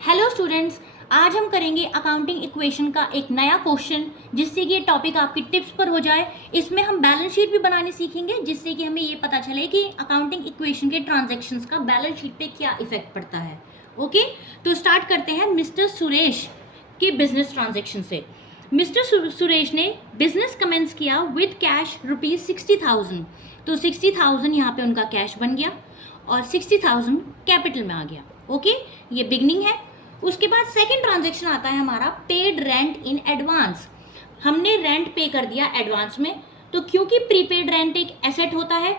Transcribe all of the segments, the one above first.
Hello students, आज हम करेंगे अकाउंटिंग इक्वेशन का एक नया क्वेश्चन, जिससे कि ये टॉपिक आपकी टिप्स पर हो जाए। इसमें हम बैलेंस शीट भी बनाने सीखेंगे, जिससे कि हमें ये पता चले कि अकाउंटिंग इक्वेशन के ट्रांजैक्शंस का बैलेंस शीट पे क्या इफेक्ट पड़ता है। ओके, तो स्टार्ट करते हैं मिस्टर सुरेश के बिजनेस ट्रांजेक्शन से। मिस्टर सुरेश ने बिजनेस कमेंस किया विद कैश ₹60,000। तो 60,000 यहाँ पे उनका कैश बन गया और 60,000 कैपिटल में आ गया। ओके, ये बिगनिंग है। उसके बाद सेकंड ट्रांजैक्शन आता है हमारा पेड रेंट इन एडवांस। हमने रेंट पे कर दिया एडवांस में। तो क्योंकि प्रीपेड रेंट एक एसेट होता है,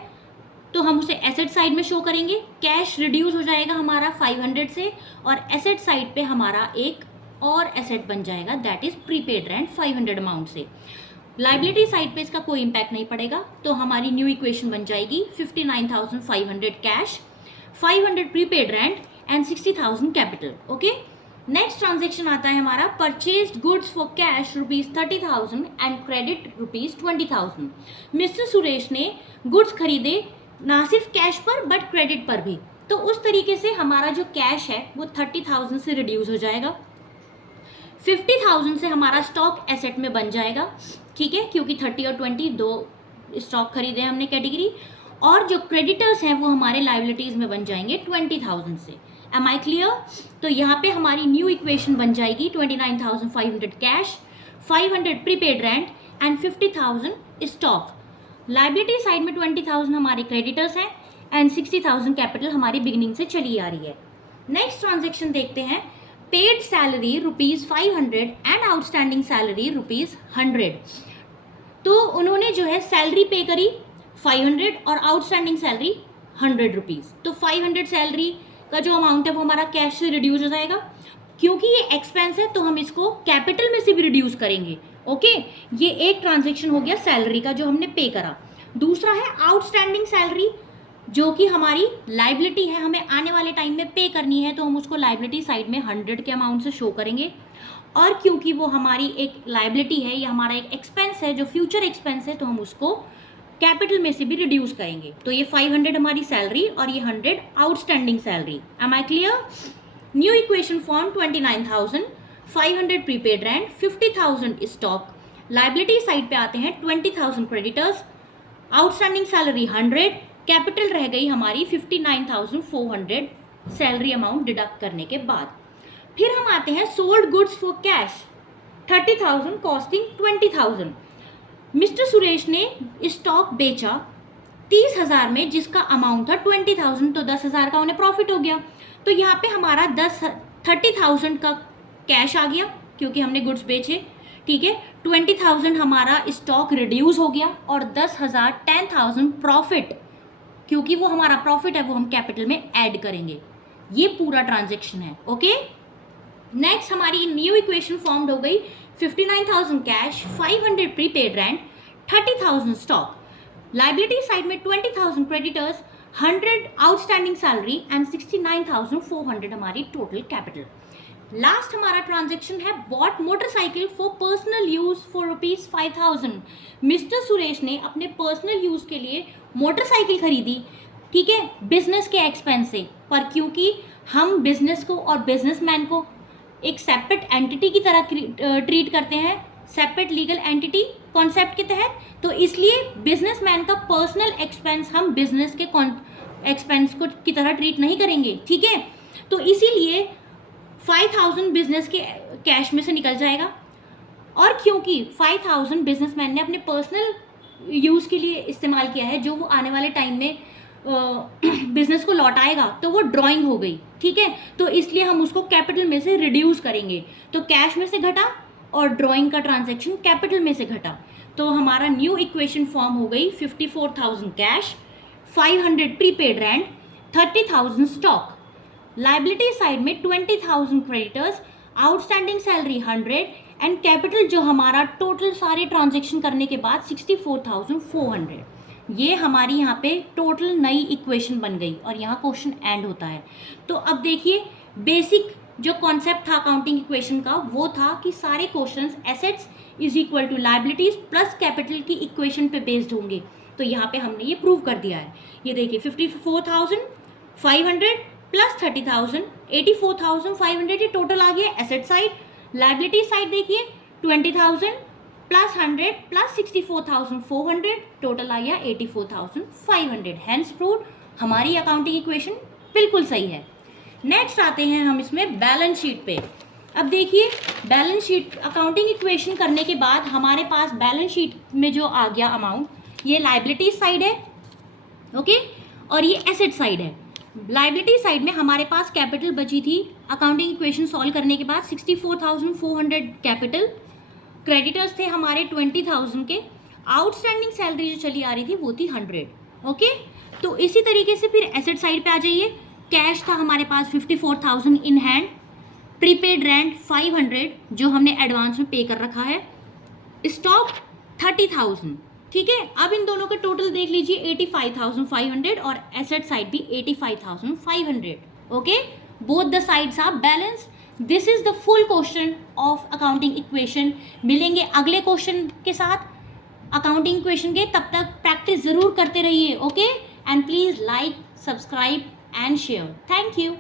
तो हम उसे एसेट साइड में शो करेंगे। कैश रिड्यूस हो जाएगा हमारा 500 से और एसेट साइड पे हमारा एक और एसेट बन जाएगा, that is prepaid rent 500 amount से। लाइबिलिटी साइड पे इसका कोई इंपैक्ट नहीं पड़ेगा, तो हमारी न्यू इक्वेशन बन जाएगी 59,500 cash, 500 prepaid rent and 60,000 capital. Okay, next transaction आता है हमारा purchased goods for cash ₹30,000 and credit ₹20,000। Mister Suresh ने गुड्स खरीदे ना सिर्फ कैश पर बट क्रेडिट पर भी। तो उस तरीके से हमारा जो कैश है वो 30,000 से रिड्यूस हो जाएगा। 50,000 से हमारा स्टॉक एसेट में बन जाएगा, ठीक है, क्योंकि 30 और 20 दो स्टॉक खरीदे हमने कैटेगरी। और जो क्रेडिटर्स हैं वो हमारे लाइबिलिटीज में बन जाएंगे 20,000 से। Am I clear? तो यहाँ पे हमारी न्यू इक्वेशन बन जाएगी 29,500 cash, 500 prepaid rent and 50,000 stock. Liability side में 20,000 हमारे क्रेडिटर्स हैं एंड 60,000 कैपिटल हमारी बिगिनिंग से चली आ रही है। नेक्स्ट ट्रांजेक्शन देखते हैं, paid salary ₹500 and outstanding salary ₹100। तो उन्होंने जो है सैलरी पे करी 500 और आउटस्टैंडिंग सैलरी ₹100। तो 500 सैलरी का जो अमाउंट है वो हमारा कैश से रिड्यूस हो जाएगा। क्योंकि ये एक्सपेंस है तो हम इसको कैपिटल में से भी रिड्यूस करेंगे। ओके, ये एक ट्रांजेक्शन हो गया सैलरी का जो हमने पे करा। दूसरा है आउटस्टैंडिंग सैलरी, जो कि हमारी लाइबिलिटी है, हमें आने वाले टाइम में पे करनी है, तो हम उसको लाइबिलिटी साइड में 100 के अमाउंट से शो करेंगे। और क्योंकि वो हमारी एक लाइबिलिटी है या हमारा एक एक्सपेंस है जो फ्यूचर एक्सपेंस है, तो हम उसको कैपिटल में से भी रिड्यूस करेंगे। तो ये 500 हमारी सैलरी और ये 100 outstanding salary. Am I clear? New equation form 29,000, 500 prepaid rent, 50,000 stock. Liability side पे आते हैं 20,000 क्रेडिटर्स, आउटस्टैंडिंग सैलरी 100, कैपिटल रह गई हमारी 59,400 सैलरी अमाउंट डिडक्ट करने के बाद। फिर हम आते हैं sold goods for cash 30,000 costing 20,000। Mister Suresh ने स्टॉक बेचा 30,000 में, जिसका अमाउंट था 20,000, तो 10,000 का उन्हें प्रॉफिट हो गया। तो यहाँ पे हमारा 30,000 का कैश आ गया क्योंकि हमने गुड्स बेचे, ठीक है। 20,000 हमारा स्टॉक रिड्यूस हो गया और 10,000 प्रॉफिट, क्योंकि वो हमारा प्रॉफिट है वो हम कैपिटल में ऐड करेंगे। ये पूरा ट्रांजेक्शन है। ओके, नेक्स्ट हमारी न्यू इक्वेशन फॉर्म्ड हो गई 59,000 cash, 500 prepaid rent, 30,000 stock. Liability side में 20,000 क्रेडिटर्स, 100 आउटस्टैंडिंग सैलरी एंड 69,400 हमारी टोटल कैपिटल। लास्ट हमारा ट्रांजेक्शन है bought motorcycle for personal use for ₹5,000। Mister Suresh ने अपने पर्सनल यूज के लिए मोटरसाइकिल खरीदी, ठीक है, बिजनेस के एक्सपेंस से। पर क्योंकि हम बिजनेस को और बिजनेसमैन को एक सेपरेट एंटिटी की तरह ट्रीट करते हैं, सेपरेट लीगल एंटिटी कॉन्सेप्ट के तहत, तो इसलिए बिजनेसमैन का पर्सनल एक्सपेंस हम बिजनेस के एक्सपेंस को की तरह ट्रीट नहीं करेंगे, ठीक है। तो इसीलिए 5,000 बिजनेस के कैश में से निकल जाएगा। और क्योंकि 5,000 बिजनेसमैन ने अपने पर्सनल यूज़ के लिए इस्तेमाल किया है, जो वो आने वाले टाइम में बिजनेस को लौटाएगा, तो वो ड्राइंग हो गई, ठीक है। तो इसलिए हम उसको कैपिटल में से रिड्यूस करेंगे। तो कैश में से घटा और ड्राइंग का ट्रांजैक्शन कैपिटल में से घटा। तो हमारा न्यू इक्वेशन फॉर्म हो गई 54,000 cash, 500 prepaid rent, 30,000 stock. Liability side में 20,000 creditors, outstanding salary 100 and capital जो हमारा टोटल सारे ट्रांजैक्शन करने के बाद 64,400। ये हमारी यहाँ पे टोटल नई इक्वेशन बन गई और यहाँ क्वेश्चन एंड होता है। तो अब देखिए, बेसिक जो कॉन्सेप्ट था अकाउंटिंग इक्वेशन का वो था कि सारे questions assets is equal to liabilities plus capital की इक्वेशन पे बेस्ड होंगे। तो यहाँ पे हमने ये प्रूव कर दिया है। ये देखिए 54,500 प्लस 30,000, 84,500 ये टोटल आ गया एसेट साइड। लाइबिलिटी साइड देखिए 20,000 प्लस 100 प्लस 64,400 टोटल आ गया 84,500। हैंस प्रूव्ड हमारी अकाउंटिंग इक्वेशन बिल्कुल सही है। नेक्स्ट आते हैं हम इसमें बैलेंस शीट पे। अब देखिए बैलेंस शीट अकाउंटिंग इक्वेशन करने के बाद हमारे पास बैलेंस शीट में जो आ गया अमाउंट, ये लाइबिलिटी साइड है, ओके, और ये एसेट साइड है। लाइबिलिटी साइड में हमारे पास कैपिटल बची थी अकाउंटिंग इक्वेशन सॉल्व करने के बाद 64,400 कैपिटल, क्रेडिटर्स थे हमारे 20,000 के, आउटस्टैंडिंग सैलरी जो चली आ रही थी वो थी 100, ओके। तो इसी तरीके से फिर एसेट साइड पे आ जाइए। कैश था हमारे पास 54,000 इन हैंड, प्रीपेड रेंट 500 जो हमने एडवांस में पे कर रखा है, स्टॉक 30,000, ठीक है। अब इन दोनों का टोटल देख लीजिए 85,500 और एसेट साइड भी 85,500, okay. Both the sides are balance. This is the full question of accounting equation. मिलेंगे अगले क्वेश्चन के साथ अकाउंटिंग इक्वेशन के, तब तक प्रैक्टिस जरूर करते रहिए, okay. And please like, subscribe and share. Thank you.